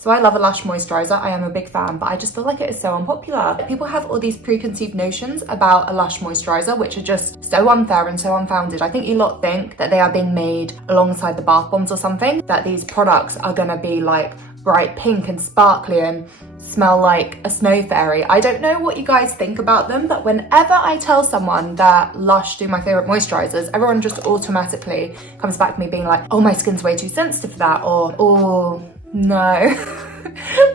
So I love a Lush moisturizer, I am a big fan, but I just feel like it is so unpopular. People have all these preconceived notions about a Lush moisturizer, which are just so unfair and so unfounded. I think you lot think that they are being made alongside the bath bombs or something, that these products are gonna be like bright pink and sparkly and smell like a snow fairy. I don't know what you guys think about them, but whenever I tell someone that Lush do my favorite moisturizers, everyone just automatically comes back to me being like, oh, my skin's way too sensitive for that, or oh, no.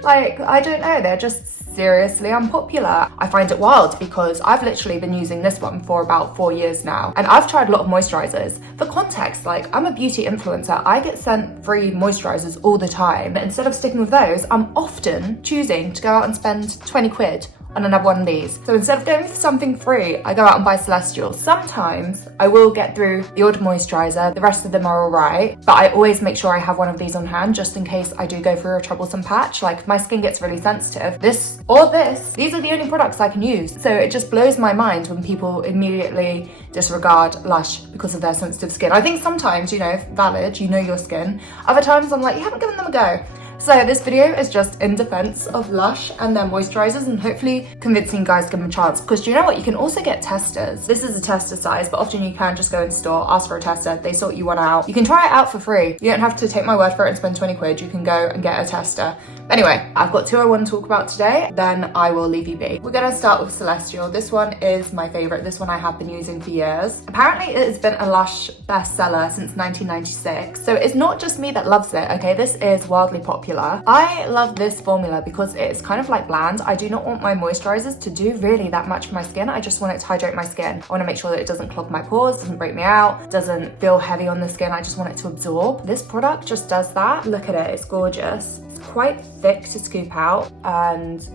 Like, I don't know, they're just seriously unpopular. I find it wild because I've literally been using this one for about 4 years now, and I've tried a lot of moisturizers. For context, like, I'm a beauty influencer. I get sent free moisturizers all the time, but instead of sticking with those, I'm often choosing to go out and spend 20 quid on another one of these. So instead of going for something free, I go out and buy Celestial. Sometimes I will get through the odd moisturizer, the rest of them are all right, but I always make sure I have one of these on hand just in case I do go through a troublesome patch. Like, if my skin gets really sensitive, this or this, these are the only products I can use. So it just blows my mind when people immediately disregard Lush because of their sensitive skin. I think sometimes, you know, valid, you know your skin. Other times I'm like, you haven't given them a go. So this video is just in defense of Lush and their moisturizers, and hopefully convincing you guys to give them a chance, because do you know what, you can also get testers. This is a tester size, but often you can just go in store, ask for a tester, they sort you one out. You can try it out for free. You don't have to take my word for it and spend 20 quid. You can go and get a tester. Anyway, I've got two I want to talk about today, then I will leave you be. We're gonna start with Celestial. This one is my favorite. This one I have been using for years. Apparently it has been a Lush bestseller since 1996. So it's not just me that loves it, okay? This is wildly popular. I love this formula because it's kind of like bland. I do not want my moisturizers to do really that much for my skin. I just want it to hydrate my skin. I wanna make sure that it doesn't clog my pores, doesn't break me out, doesn't feel heavy on the skin. I just want it to absorb. This product just does that. Look at it, it's gorgeous. Quite thick to scoop out, and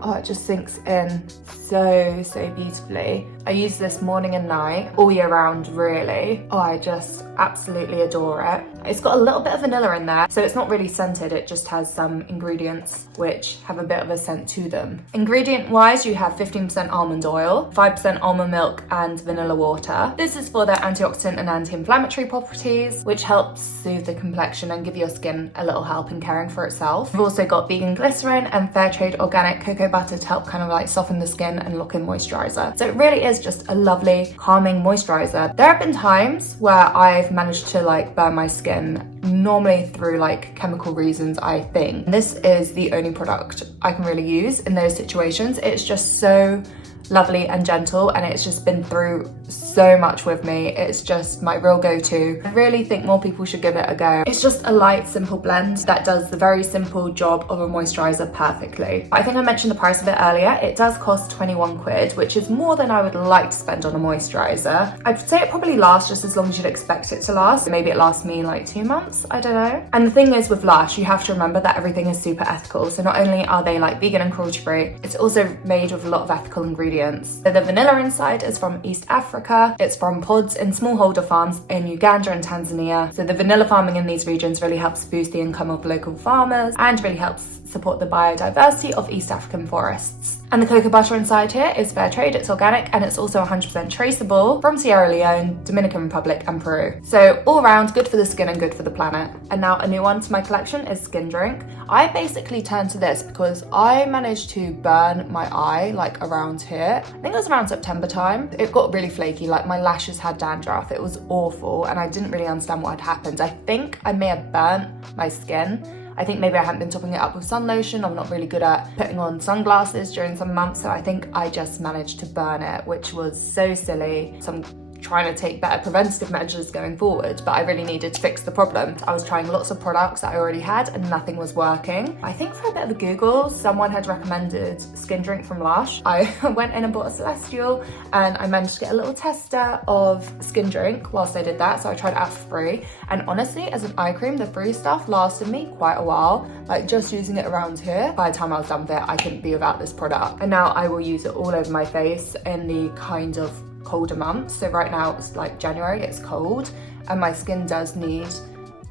oh, it just sinks in so beautifully. I use this morning and night, all year round really. Oh, I just absolutely adore it. It's got a little bit of vanilla in there, so it's not really scented, it just has some ingredients which have a bit of a scent to them. Ingredient wise, you have 15% almond oil, 5% almond milk and vanilla water. This is for their antioxidant and anti-inflammatory properties, which helps soothe the complexion and give your skin a little help in caring for itself. We've also got vegan glycerin and fair trade organic cocoa butter to help kind of like soften the skin and lock in moisturizer. So it really is just a lovely calming moisturizer. There have been times where I've managed to like burn my skin, normally through like chemical reasons, I think. This is the only product I can really use in those situations. It's just so lovely and gentle, and it's just been through so much with me. It's just my real go-to. I really think more people should give it a go. It's just a light, simple blend that does the very simple job of a moisturizer perfectly. I think I mentioned the price of it earlier. It does cost 21 quid, which is more than I would like to spend on a moisturizer. I'd say it probably lasts just as long as you'd expect it to last. Maybe it lasts me like 2 months, I don't know. And the thing is with Lush, you have to remember that everything is super ethical. So not only are they like vegan and cruelty-free, it's also made with a lot of ethical ingredients. So the vanilla inside is from East Africa. It's from pods in smallholder farms in Uganda and Tanzania. So the vanilla farming in these regions really helps boost the income of local farmers and really helps support the biodiversity of East African forests. And the cocoa butter inside here is fair trade, it's organic, and it's also 100% traceable from Sierra Leone, Dominican Republic and Peru. So all around, good for the skin and good for the planet. And now a new one to my collection is Skin Drink. I basically turned to this because I managed to burn my eye like around here. I think it was around September time. It got really flaky, like my lashes had dandruff. It was awful and I didn't really understand what had happened. I think I may have burnt my skin. I think maybe I hadn't been topping it up with sun lotion. I'm not really good at putting on sunglasses during some months, so I think I just managed to burn it, which was so silly. So I'm trying to take better preventative measures going forward, but I really needed to fix the problem. I was trying lots of products that I already had and nothing was working. I think for a bit of a Google, someone had recommended Skin Drink from Lush. I went in and bought a Celestial and I managed to get a little tester of Skin Drink whilst I did that, so I tried it out for free. And honestly, as an eye cream, the free stuff lasted me quite a while. Like just using it around here, by the time I was done with it, I couldn't be without this product. And now I will use it all over my face in the kind of colder months. So right now it's like January, it's cold and my skin does need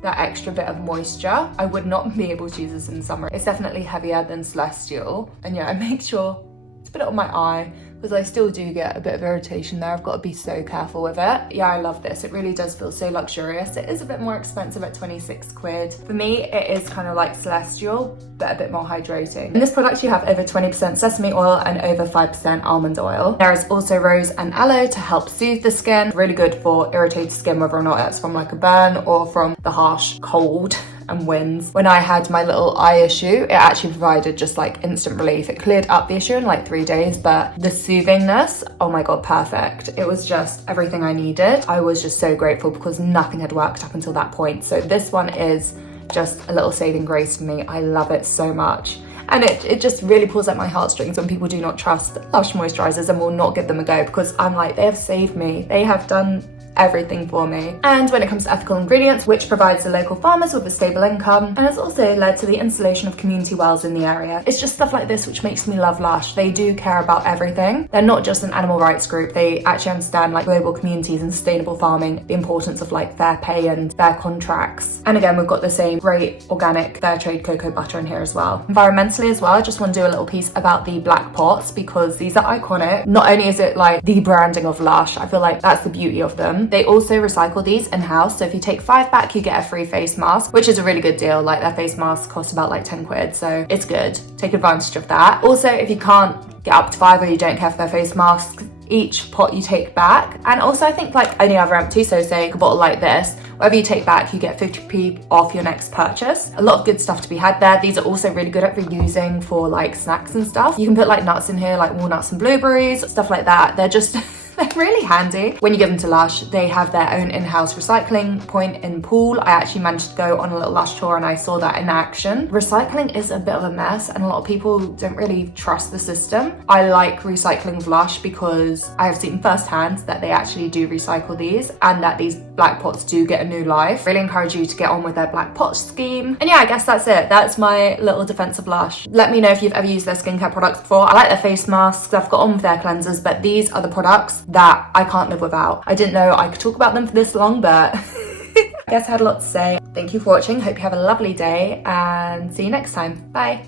that extra bit of moisture. I would not be able to use this in summer. It's definitely heavier than Celestial, and yeah, I make sure to to put it on my eye, because I still do get a bit of irritation there. I've got to be so careful with it. Yeah, I love this. It really does feel so luxurious. It is a bit more expensive at 26 quid. For me, it is kind of like Celestial, but a bit more hydrating. In this product, you have over 20% sesame oil and over 5% almond oil. There is also rose and aloe to help soothe the skin. Really good for irritated skin, whether or not it's from like a burn or from the harsh cold and winds. When I had my little eye issue, it actually provided just like instant relief. It cleared up the issue in like 3 days, but the soothingness, oh my god, perfect. It was just everything I needed. I was just so grateful because nothing had worked up until that point. So this one is just a little saving grace for me. I love it so much. And it just really pulls at my heartstrings when people do not trust Lush moisturizers and will not give them a go, because I'm like, they have saved me. They have done everything for me. And when it comes to ethical ingredients, which provides the local farmers with a stable income, and has also led to the installation of community wells in the area. It's just stuff like this which makes me love Lush. They do care about everything. They're not just an animal rights group. They actually understand like global communities and sustainable farming, the importance of like fair pay and fair contracts. And again, we've got the same great organic fair trade cocoa butter in here as well. Environmentally as well, I just want to do a little piece about the black pots, because these are iconic. Not only is it like the branding of Lush, I feel like that's the beauty of them. They also recycle these in-house, so if you take 5 back, you get a free face mask, which is a really good deal. Like their face masks cost about like 10 quid, so it's good. Take advantage of that. Also, if you can't get up to 5 or you don't care for their face masks, each pot you take back. And also I think like only ever empty, so say a bottle like this, whatever you take back, you get 50p off your next purchase. A lot of good stuff to be had there. These are also really good at reusing for like snacks and stuff. You can put like nuts in here, like walnuts and blueberries, stuff like that. They're just they're really handy. When you give them to Lush, they have their own in-house recycling point in Poole. I actually managed to go on a little Lush tour and I saw that in action. Recycling is a bit of a mess and a lot of people don't really trust the system. I like recycling with Lush because I have seen firsthand that they actually do recycle these and that these black pots do get a new life. Really encourage you to get on with their black pot scheme. And yeah, I guess that's it. That's my little defense of Lush. Let me know if you've ever used their skincare products before. I like their face masks. I've got on with their cleansers, but these are the products that I can't live without. I didn't know I could talk about them for this long, but I guess I had a lot to say. Thank you for watching. Hope you have a lovely day and see you next time. Bye.